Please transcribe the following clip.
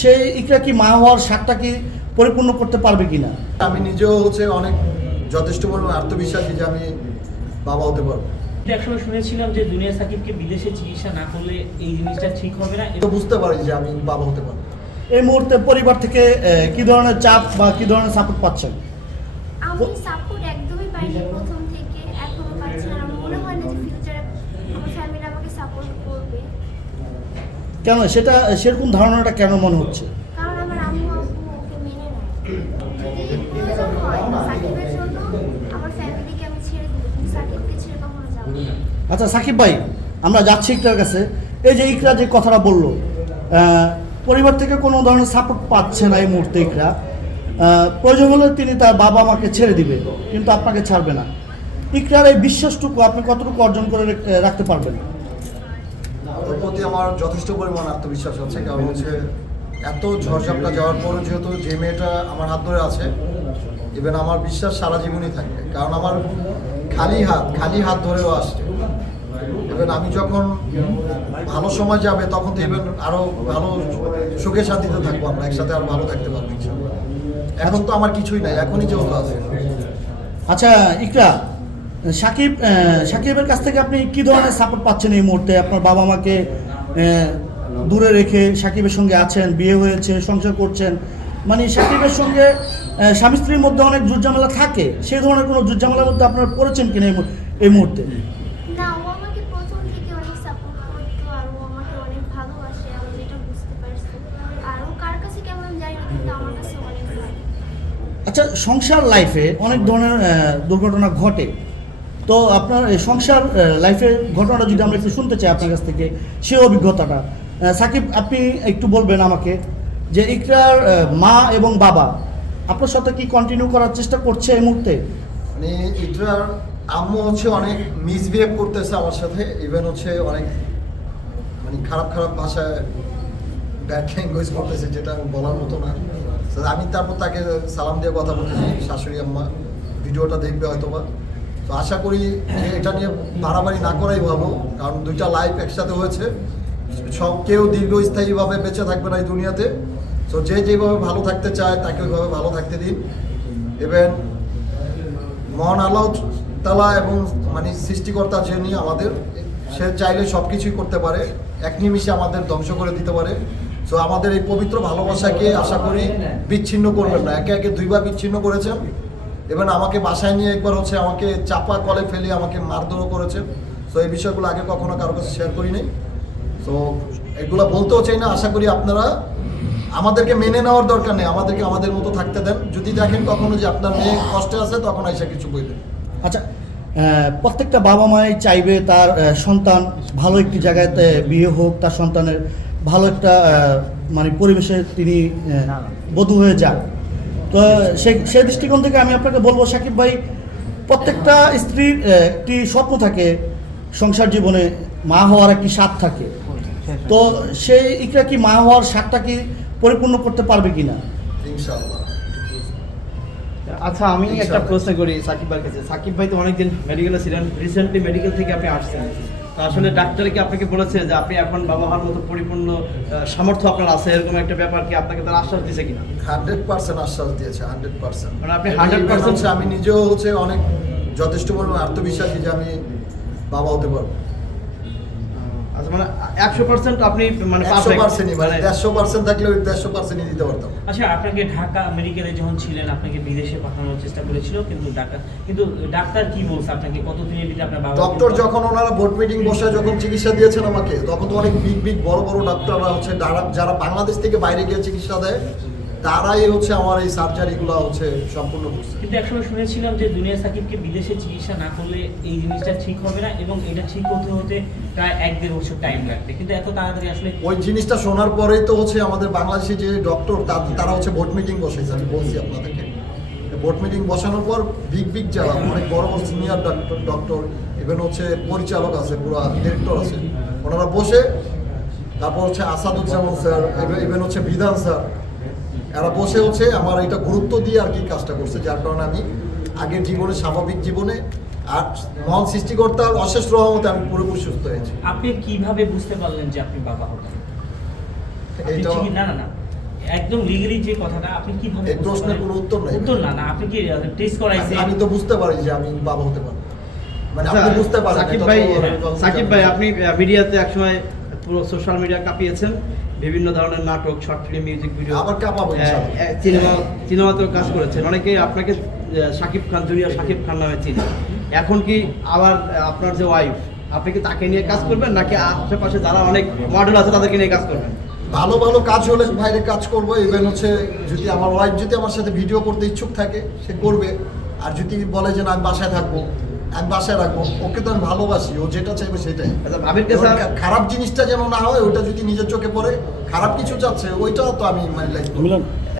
সেই ইকরা কি মা হওয়ার স্বাদটা কি পরিপূর্ণ করতে পারবে কিনা? আমি নিজেও হচ্ছে অনেক যথেষ্ট পরিমাণ আত্মবিশ্বাসী যে আমি বাবা হতে পারব। একসময় শুনেছিলাম যে দুনিয়া সাকিবকে বিদেশে চিকিৎসা না করলে এই জিনিসটা ঠিক হবে না। তো বুঝতে পারি যে আমি বাবা হতে পারব। এই মুহূর্তে পরিবার থেকে আহ, কি ধরনের চাপ বা কি ধরনের সাপোর্ট পাচ্ছেন? আমি সাপোর্ট একদমই পাইনি প্রথম থেকে এখনও পাচ্ছি না। মনে হয় না যে ফিউচারে আমার ফ্যামিলি আমাকে সাপোর্ট করবে। কেন? সেটা সেরকম ধারণাটা কেন মনে হচ্ছে? আচ্ছা সাকিব ভাই আমরা যাচ্ছি ইকরার কাছে। এই যে ইকরা যে কথাটা বলল পরিবার থেকে কোনো ধরনের সাপোর্ট পাচ্ছে না এই মুহূর্তে ইকরা। প্রয়োজন হলে তিনি তার বাবা মাকে ছেড়ে দিবে কিন্তু আপনাকে ছাড়বে না। ইকরার এই বিশ্বাসটুকু আপনি কতটুকু অর্জন করে রেখ- রাখতে পারবেন? ওর প্রতি আমার যথেষ্ট পরিমাণ আত্মবিশ্বাস আছে, কারণ হচ্ছে এত ঝড়ঝাপটা যাওয়ার পরে যেহেতু যে মেয়েটা আমার হাত ধরে আছে ইভেন আমার বিশ্বাস সারা জীবনই থাকবে। কারণ আমার খালি হাত খালি হাত ধরেও আসছে। ইভেন আমি যখন ভালো সময় যাবে, তখন তো ইভেন আরও ভালো সুখে শান্তিতে থাকব আমরা, একসাথে আর ভালো থাকতে পারব। এখন তো আমার কিছুই নাই, এখনই যেহেতু আছে। আচ্ছা ইকরা সাকিব সাকিবের কাছ থেকে আপনি কি ধরনের সাপোর্ট পাচ্ছেন এই মুহূর্তে? আপনার বাবা মাকে দূরে রেখে সাকিবের সঙ্গে আছেন বিয়ে হয়েছে সংসার করছেন। মানে সাকিবের সঙ্গে স্বামী স্ত্রীর মধ্যে অনেক জুজ্জামেলা থাকে। সেই ধরনের কোনো জুজ্জামেলার মধ্যে আপনারা পড়েছেন কিনা এই এই মুহূর্তে? আচ্ছা সংসার লাইফে অনেক ধরনের দুর্ঘটনা ঘটে। তো আপনার সংসার লাইফের ঘটনাটা যদি আমরা একটু শুনতে চাই আপনার কাছ থেকে, সে অভিজ্ঞতাটা। সাকিব, আপনি একটু বলবেন আমাকে যে ইকরার মা এবং বাবা, আপনার সাথে কি কন্টিনিউ করার চেষ্টা করছে এই মুহূর্তে? মানে এটার আম্মু হচ্ছে অনেক মিসবিহেভ করতেছে আমার সাথে ইভেন হচ্ছে অনেক মানে খারাপ খারাপ ভাষায় ব্যাড ল্যাঙ্গুয়েজ করতেছে, যেটা বলার মতো না। আমি তারপর তাকে সালাম দিয়ে কথা বলতেছি, শাশুড়ি আম্মা, ভিডিওটা দেখবে হয়তো বা তো আশা করি যে এটা নিয়ে বাড়াবাড়ি না করাই ভালো, কারণ দুইটা লাইফ একসাথে হয়েছে। সব কেউ দীর্ঘস্থায়ীভাবে বেঁচে থাকবে না এই দুনিয়াতে। তো যে যেভাবে ভালো থাকতে চায়, তাকে ওইভাবে ভালো থাকতে দিন। এবং মহান আল্লাহ তালা এবং মানে সৃষ্টিকর্তা যে নিয়ে আমাদের, সে চাইলে সব কিছুই করতে পারে। এক নিমিষে আমাদের ধ্বংস করে দিতে পারে। তো আমাদের এই পবিত্র ভালোবাসাকে আশা করি বিচ্ছিন্ন করবেন না। একে একে দুইবার বিচ্ছিন্ন করেছেন। এবং আমাকে বাসায় নিয়ে একবার হচ্ছে আমাকে চাপা কলে ফেলে আমাকে মারধরও করেছে। তো এই বিষয়গুলো আগে কখনো কারও কাছে শেয়ার করি করিনি তো এগুলো বলতেও চাই না, আশা করি আপনারা আমাদেরকে মেনে নেওয়ার দরকার নেই। আমাদেরকে আমাদের মতো থাকতে দেন। যদি দেখেন কখনো যে আপনার মেয়ে কষ্টে আছে, তখন আইসা কিছু বলবেন। আচ্ছা প্রত্যেকটা বাবা মাই চাইবে তার সন্তান ভালো একটি জায়গায় বিয়ে হোক, তার সন্তানের ভালো একটা মানে পরিবেশে তিনি বধূ হয়ে যান তো সেই সেই দৃষ্টিকোণ থেকে আমি আপনাকে বলব সাকিব ভাই প্রত্যেকটা স্ত্রীর একটি স্বপ্ন থাকে সংসার জীবনে মা হওয়ার একটি স্বাদ থাকে। তো সেই ইকরা কি মা হওয়ার স্বাদটা কি পরিপূর্ণ করতে পারবে কিনা? ইনশাআল্লাহ। আচ্ছা আমি একটা প্রশ্ন করি সাকিব ভাইয়ের কাছে। সাকিব ভাই তো অনেকদিন মেডিকেলে ছিলেন রিসেন্টলি মেডিকেল থেকে আপনি আসছেন। আসলে ডাক্তার কি আপনাকে বলেছে যে আপনি এখন বাবা হওয়ার মতো পরিপূর্ণ সামর্থ্য আপনার আছে? এরকম একটা ব্যাপার কি আপনাকে তার আশ্বাস দিয়েছে কিনা? হান্ড্রেড পার্সেন্ট আশ্বাস দিয়েছে হান্ড্রেড পার্সেন্ট। মানে আপনি হান্ড্রেড পার্সেন্ট আমি নিজেও হচ্ছে অনেক যথেষ্ট পরিমাণ আত্মবিশ্বাসী যে আমি বাবা হতে পারব। আচ্ছা মানে একশো পার্সেন্ট আপনি মানে একশো perfect। পার্সেন্টই মানে মানে দেড়শো পার্সেন্ট থাকলে ওই দেড়শো পার্সেন্টই দিতে পারতাম। আচ্ছা আপনাকে ঢাকা মেডিকেলে যখন ছিলেন আপনাকে বিদেশে পাঠানোর চেষ্টা করেছিল কিন্তু ডাক্তার কিন্তু ডাক্তার কি বলছে আপনাকে? কত দিনের ভিতরে আপনার বাবা ডক্টর যখন ওনারা বোর্ড মিটিং বসে যখন চিকিৎসা দিয়েছেন আমাকে তখন তো অনেক বিগ বিগ বড় বড় ডাক্তাররা হচ্ছে যারা যারা বাংলাদেশ থেকে বাইরে গিয়ে চিকিৎসা দেয় তারাই হচ্ছে আমার এই সার্জারিগুলো হচ্ছে সম্পূর্ণ করছে। কিন্তু একসময় শুনেছিলাম যে দুনিয়া সাকিবকে বিদেশে চিকিৎসা না করলে এই জিনিসটা ঠিক হবে না এবং এটা ঠিক হতে হতে প্রায় এক দেড় বছর টাইম লাগবে। কিন্তু এত তাড়াতাড়ি আসলে ওই জিনিসটা শোনার পরেই তো হচ্ছে আমাদের বাংলাদেশে যে ডক্টর তারা হচ্ছে বোর্ড মিটিং বসেছে আমি বলছি আপনাদেরকে। বোর্ড মিটিং বসানোর পর বিগ বিগ যারা অনেক বড় বড় সিনিয়র ডক্টর ডক্টর ইভেন হচ্ছে পরিচালক আছে পুরো ডিরেক্টর আছে ওনারা বসে তারপর হচ্ছে আসাদুজ্জামান স্যার ইভেন হচ্ছে বিধান স্যার এরা বসে হচ্ছে আমার এটা গুরুত্ব দিয়ে আর কি কাজটা করছে যার কারণে আমি আগের জীবনে স্বাভাবিক জীবনে আর মহান সৃষ্টিকর্তার অশেষ রহমতে আমি পুরোপুরি সুস্থ হয়েছি। আপনি কীভাবে বুঝতে পারলেন যে আপনি বাবা হবেন না না না। একদম লিগালি যে কথাটা আপনি কীভাবে এই প্রশ্নের কোনো উত্তর নাই। উত্তর না না আপনি কি টেস্ট করাইছেন? আমি তো বুঝতে পারি যে আমি বাবা হতে পারি মানে আপনি আচ্ছা, বুঝতে পারেন সাকিব ভাই সাকিব ভাই আপনি মিডিয়াতে একসময় পুরো সোশ্যাল মিডিয়া কাঁপিয়েছেন। বিভিন্ন ধরনের নাটক শর্ট ফিল্ম মিউজিক ভিডিও আবার কাঁপাবো। সিনেমা সিনেমাতেও কাজ করেছেন। অনেকেই আপনাকে সাকিব খান জুনিয়র সাকিব খান নামে চিনি। এখন কি আবার আপনার যে ওয়াইফ আপনি কি তাকে নিয়ে কাজ করবেন? নাকি আশেপাশে যারা অনেক মডেল আছে তাদেরকে নিয়ে কাজ করবেন? ভালো ভালো কাজ হলে বাইরে কাজ করব। ইভেন হচ্ছে যদি আমার ওয়াইফ যদি আমার সাথে ভিডিও করতে ইচ্ছুক থাকে সে করবে। আর যদি বলে যে না আমি বাসায় থাকব আমি বাসায় রাখব। ওকে তো আমি ভালোবাসি ও যেটা চাইবে সেটাই। আচ্ছা খারাপ জিনিসটা যেন না হয় ওটা যদি নিজের চোখে পড়ে খারাপ কিছু চাচ্ছে ওইটা তো আমি মানে